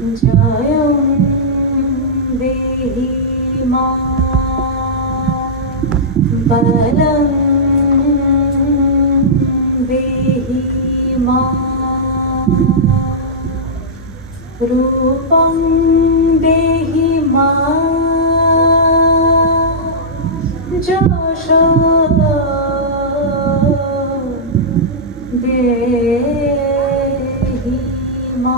जयं देहि मा बलं देहि मा रूपं देहि मा যশো দেহি মা।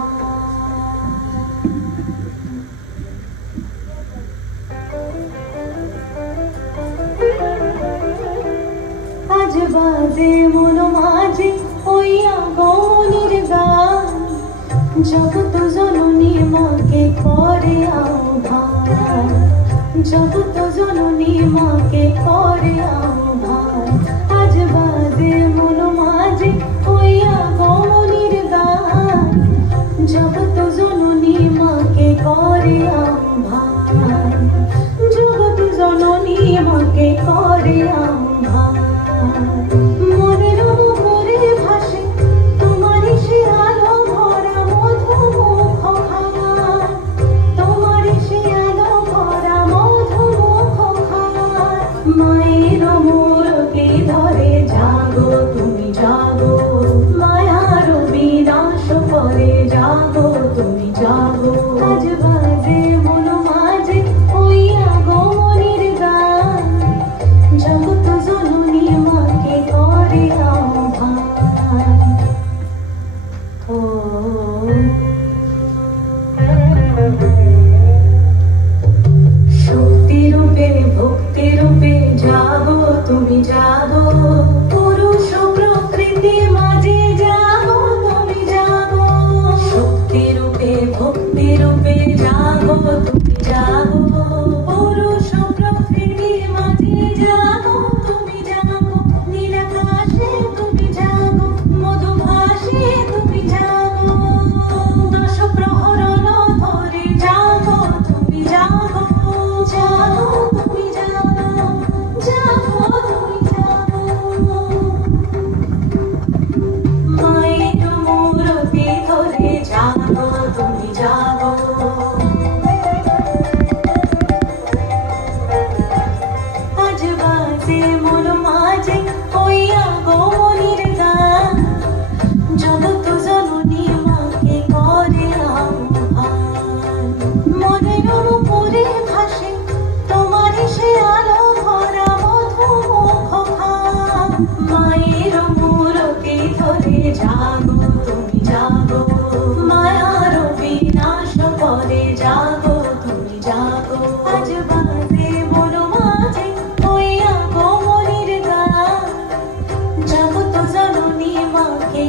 আজ বাজে মন মাঝে হইয়া গৌনির গান, জগৎ জননী মাকে করে আহ্বান, জগৎ জননী মাকে করে আহ্বান। আজ বাজে মন মাঝে হইয়া গৌনির গান, জগৎ জননী মাকে করে আহ্বান, জগৎ জননী মাকে করে আহ্বান। মনের মুখরে ভাসে তোমারই সে আলো ভরা মধুমুখ খান, তোমারই সে আলো ভরা মধুমুখ খান। মায়ের মূরতি ধরে জাগো তুমি জাগো, মায়ার বিনাশ করে জাগো তুমি জাগো। আজ বাজে মন মাঝে হইয়া গৌরীর গান, জগৎ জননী মাকে করে আহ্বান। ও শক্তি রূপে ভক্তি রূপে জাগো তুমি জাগো, পুরুষ প্রকৃতি মাঝে জাগো তুমি জাগো। শক্তি রূপে ভক্তি রূপে জাগো তুমি জাগো, পুরুষ প্রকৃতি মাঝে জাগো তুমি জাগো। নীলাকাশে তুমি জাগো, মধুভাসে তুমি জাগো, দশ প্রহরণ ধরে জাগো তুমি জাগো, জাগো তুমি জাগো, জাগো তুমি জাগো। মায়ের মূরতি ধরে জাগো তুমি জাগো। আজ বাজে মন মাঝে হইয়া গৌরীর গান, জগৎ জননী মাকে করে আহ্বান। মনের উপরে ভাসে তোমারই সে আলো ভরা মধুমুখ খান। মায়ের মূরতি ধরে জাগো তুমি জাগো, মায়ার বিনাশ করে জাগো তুমি জাগো। আজ বাজে মন মাঝে হইয়া গৌরীর গান, জগৎ জননী মাকে